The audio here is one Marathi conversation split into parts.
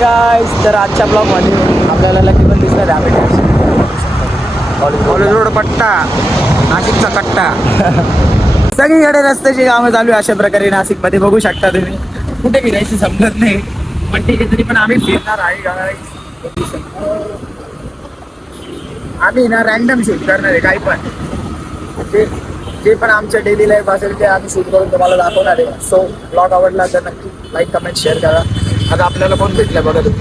हाय गाईज, तर आजच्या ब्लॉगमध्ये आपल्याला लकी पण दिसणार आहे. कॉलेज रोड पट्टा, नाशिकचा कट्टा. सगळीकडे रस्त्याची कामं चालू आहे अशा प्रकारे नाशिकमध्ये बघू शकता तुम्ही. कुठे फिरायचं समजत नाही, पण ठीक आहे, तरी पण आम्ही फिरणार आहे गाईज. आम्ही ना रॅन्डम शूट करणार आहे, काही पण जे पण आमच्या डेली लाईफ असेल ते आम्ही शूट करून तुम्हाला दाखवणार आहे. सो ब्लॉग आवडला तर नक्की लाईक कमेंट शेअर करा. आता आपल्याला कोण भेटलं बघा तुम्ही,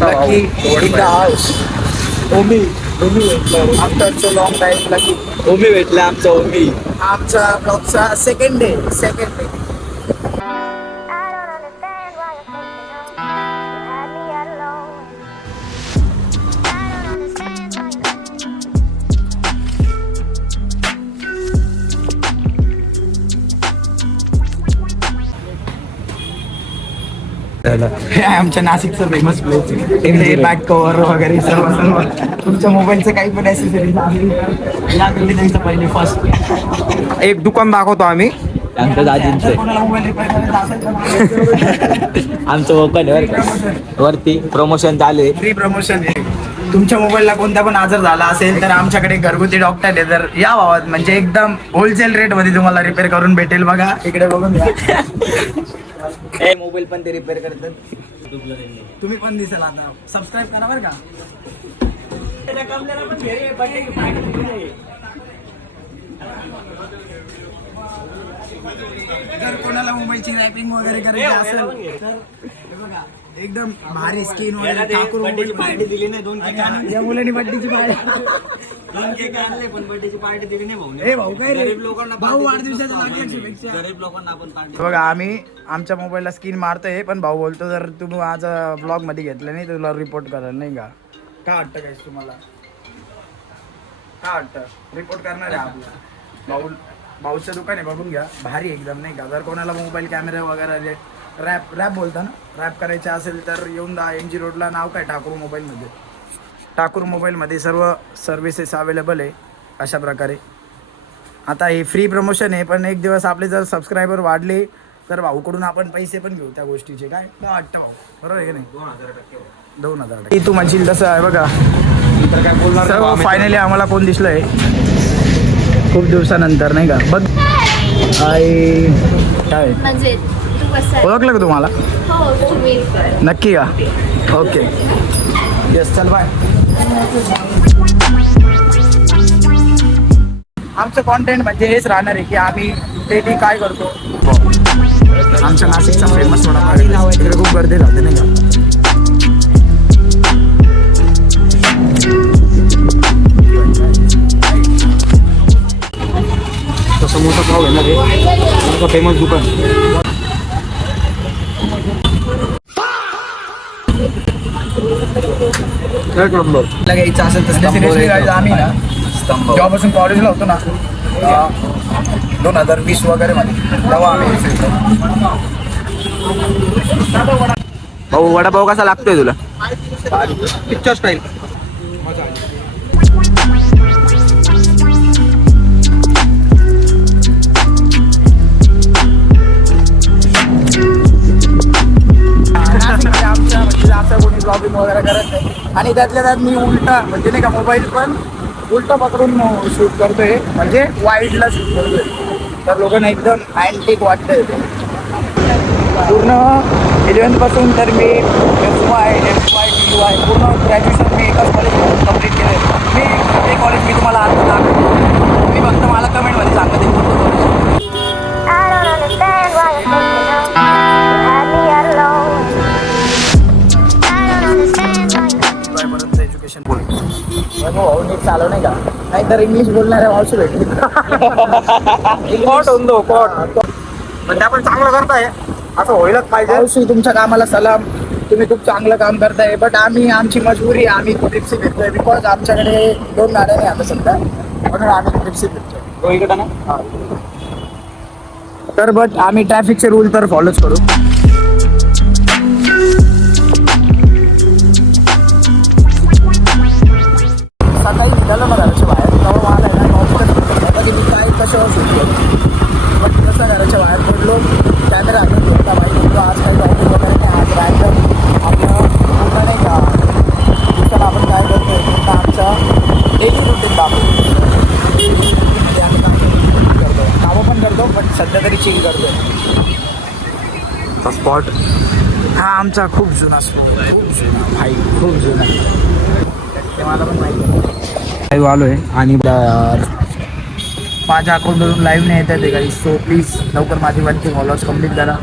lucky in the house. Omi भेटलं after so long time. Lucky Omi भेटलं आमचा ओमी. आमचा ब्लॉगचा सेकंड डे. हे आमच्या नाशिकचं फेमस प्लेस. इकडे बॅक कव्हर वगैरे सर्व तुमच्या मोबाईलचं काही पण ॲसेसरीज या गल्ली त्यांचं पहिले फर्स्ट एक दुकान दाखवतो आम्ही. आमच्या दाजींचं कोणाला मोबाईल रिपेअर करायचा असेल तर आमचं ओपन आहे बरं का. वरती प्रमोशन चालू आहे. फ्री प्रमोशन आहे. तुमच्या मोबाईलला कोणता पण आजार झाला असेल तर आमच्याकडे घरगुती डॉक्टर आहे. तर या भावात म्हणजे एकदम होलसेल रेट मध्ये तुम्हाला रिपेअर करून भेटेल. बघा इकडे बघून घ्या. मोबाईल पण ते रिपेअर करतात. तुम्ही पण दिसेल. आता सबस्क्राईब करा बरं का. जर कोणाला मोबाईलची रॅपिंग वगैरे करायची असेल तर हे बघा एकदम भारी स्किन वगैरे ठाकूर मोबाईल पार्टी दिली नाही. 2 केक आणले. या मुलांनी बड्डेची पार्टी 2 केक आणले पण बर्थडेची पार्टी दिली नाही भाऊ. ए भाऊ काय रे गरीब लोकांना भाऊ वाढदिवसाच्या लागल्यापेक्षा गरीब लोकांना आपण पार्टी. बघा आम्ही आमच्या मोबाईलला स्क्रीन मारतोय, पण भाऊ बोलतो जर तुम्ही आज ब्लॉग मध्ये घेतलं नाही तुला रिपोर्ट करायला नाही का. काय वाटतं काय तुम्हाला, काय वाटतं रिपोर्ट करणार आहे आपला भाऊचं दुकान आहे. बघून घ्या भारी एकदम नाही का. जर कोणाला मोबाईल कॅमेरा वगैरे रॅप बोलता ना, रॅप करायचे असेल तर येऊन जा. MG रोडला नाव काय ठाकूर मोबाईलमध्ये. ठाकूर मोबाईलमध्ये सर्व सर्व्हिसेस अवेलेबल आहे अशा प्रकारे. आता हे फ्री प्रमोशन आहे, पण एक दिवस आपले जर सबस्क्रायबर वाढले तर भाऊकडून आपण पैसे पण घेऊ त्या गोष्टीचे. काय वाटतं भाऊ, बरोबर आहे की नाही. 2,000 तू म्हणशील तसं आहे बघा. काय बोलणार सर्व फायनली आम्हाला कोण दिसलंय खूप दिवसानंतर नाही का. बघ काय ओळखलं का तुम्हाला. नक्की का. ओके येस चल बाय. आमचं कॉन्टेंट म्हणजे हेच राहणार आहे की आम्ही डेली काय करतो. आमच्या नाशिकचा फेमस वडापाव तिकडे खूप गर्दी राहते नाही का. समोसा पाव आहे ना रे, फेमस दुकान. घ्यायचं असेल तर सिरियसली गाईज आम्ही ना जेव्हापासून कॉलेजला होतो ना 2020 वगैरे मध्ये तेव्हा आम्ही भाऊ वडापाव कसा लागतोय तुला. Picture style. आमच्या म्हणजे असं कोणी ब्लॉगिंग वगैरे करत नाही. आणि त्यातल्या त्यात मी उलटा म्हणजे नाही का मोबाईल पण उलटा पकडून शूट करतोय, म्हणजे वाईडला शूट करतोय. तर लोकांना एकदम अँटिक वाटतंय पूर्ण 11th पासून. तर मी FY TY पूर्ण ग्रॅज्युएशन मी एकाच कॉलेज कम्प्लीट केलं. मी ते कॉलेज मी तुम्हाला आता दाखवतो. मी फक्त मला कमेंटमध्ये सांगत आहे कोणतं कॉलेज. एज्युकेशन नीट चालव नाही का, नाहीतर इंग्लिश बोलणाऱ्या मावशी भेटली. कॉट होतो कॉट. पण ते आपण चांगलं करताय असं व्हायलाच पाहिजे. मावशी तुमच्या कामाला सलाम, तुम्ही खूप चांगलं काम करताय. बट आमची मजबुरी आम्ही ट्रिप्सी भेटतोय बिकॉज आमच्याकडे 2 गाड्या नाही आता सध्या, म्हणून आम्ही ट्रिप्सी भेटतोय. इकडं ना हां तर बट आम्ही ट्रॅफिकचे रूल तर फॉलोच करू. सकाळी निघालं ना घराच्या बाहेर तेव्हा मला आहे ना मी काय कशावर शूट केलं. बट कसं घराच्या बाहेर पडलो कॅमेरा हातात घेतला पाहिजे. आज काही वगैरे नाही. आज रॅन्डम आपलं स्पॉटचा स्पॉट. हा आमचा खूप जुना स्पॉट आहे, खूप जुना भाई, खूप जुना. ते मला पण माहिती आहे. लाईव्ह आलोय आणि माझ्या अकाउंटवरून लाईव्ह नाही येतात काही, सो प्लीज लवकर माझी 1K फॉलोअर्स कम्प्लीट करा.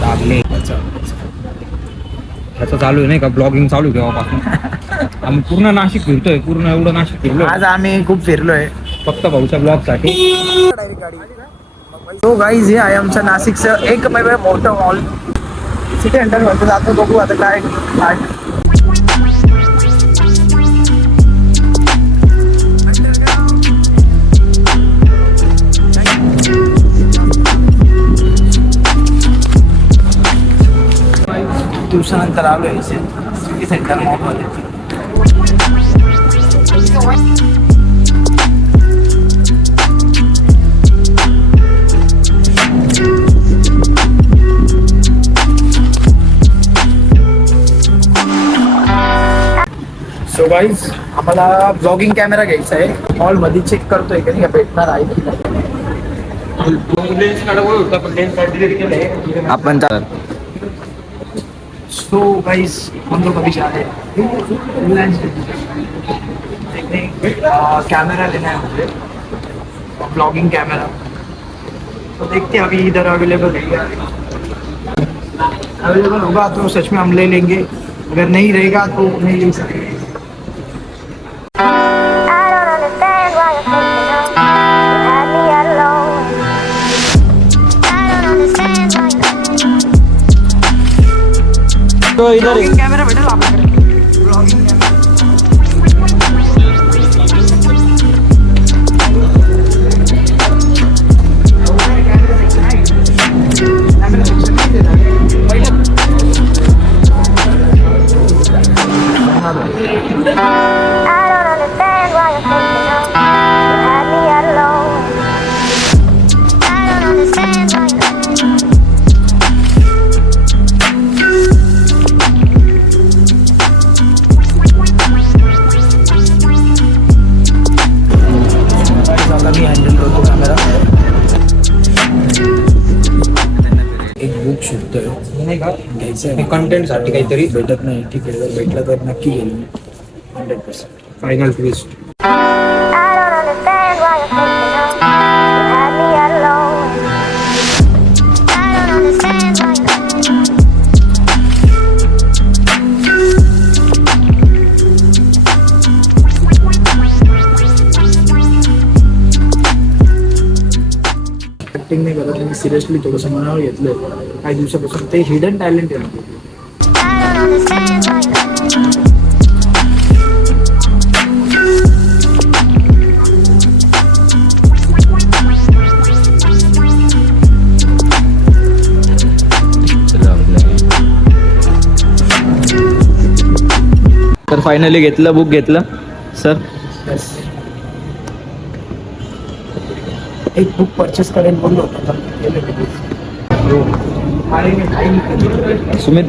लागले ह्याचं चालू आहे नाही का, ब्लॉगिंग चालू आहे तेव्हापासून. आम्ही पूर्ण नाशिक फिरतोय, पूर्ण एवढं नाशिक फिरलो आज आम्ही खूप फिरलोय फक्त भाऊच्या ब्लॉगसाठी. तो गाईज हे आहे आमच्या नाशिकचं एकमेव मोठं मॉल, सिटी सेंटर मध्ये जातो. बघू आता काय दिवसानंतर आलो आहे सिटी सेंटर मॉलमध्ये. सो गाईज आम्हाला ब्लॉगिंग कॅमेरा घ्यायचा आहे. मॉलमध्ये चेक करतोय का नाही भेटणार आहे की नाही. आपण सो गाइस हम लोग अभी जा रहे हैं कैमरा लेना है मुझे, ब्लॉगिंग कैमरा. तो देखते हैं अभी इधर अवेलेबल होगा तो सच में हम ले लेंगे, अगर नहीं रहेगा तो नहीं ले सकते. तो इधर कॅमेरा भेटेल आपल्याकडे ब्लॉगिंग कॅमेरा. मी हँडल करतो कॅमेरा. एक बुक शोधतोय नाही का घ्यायचं आहे कंटेंटसाठी काहीतरी भेटत नाही. ठीक आहे, जर भेटलं तर नक्की घेईल मी 100%. Final twist. ऍक्टिंग नाही करत मी सिरियसली थोडंसं मनावर घेतलं काही दिवसापासून. ते हिडन टॅलेंट आहे ना. तर फायनली घेतलं, बुक घेतलं सर. Yes. एक बुक परचेस करेल बोललो होतो सुमित.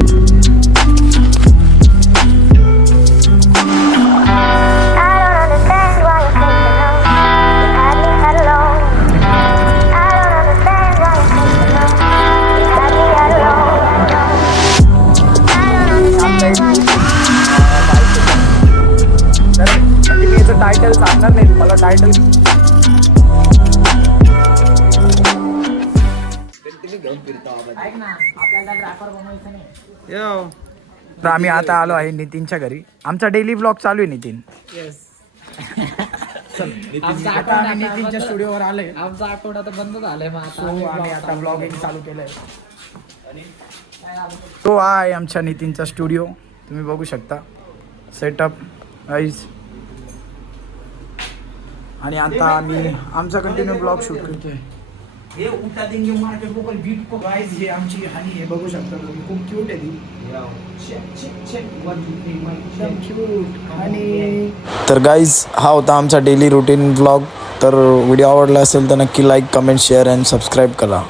टायटल सांगणार नाही तुम्हाला. टायटल तर आम्ही आता आलो आहे नितीनच्या घरी. आमचा डेली ब्लॉग चालू आहे नितीन. आता आम्ही नितीनच्या स्टुडिओवर आलोय. आमचा आठवडा तर बंद झालाय मग So, आम्ही आता ब्लॉगिंग चालू केलंय. तो हा आहे आमच्या नितीनचा स्टुडिओ. तुम्ही बघू शकता सेटअप गाईज. आणि आता आम्ही आमचा कंटिन्यू ब्लॉग शूट करतोय. हे उठा देंगे मार्केट लोकल बीट को गाइस. हे आमची हनी आहे, बघू शकता तुम्ही. खूप क्यूट आहे ती. एकदम क्यूट. आणि तर गाईज हा होता आमचा डेली रुटीन ब्लॉग. तर व्हिडिओ आवडला असेल तर नक्की like, comment, share and subscribe करा.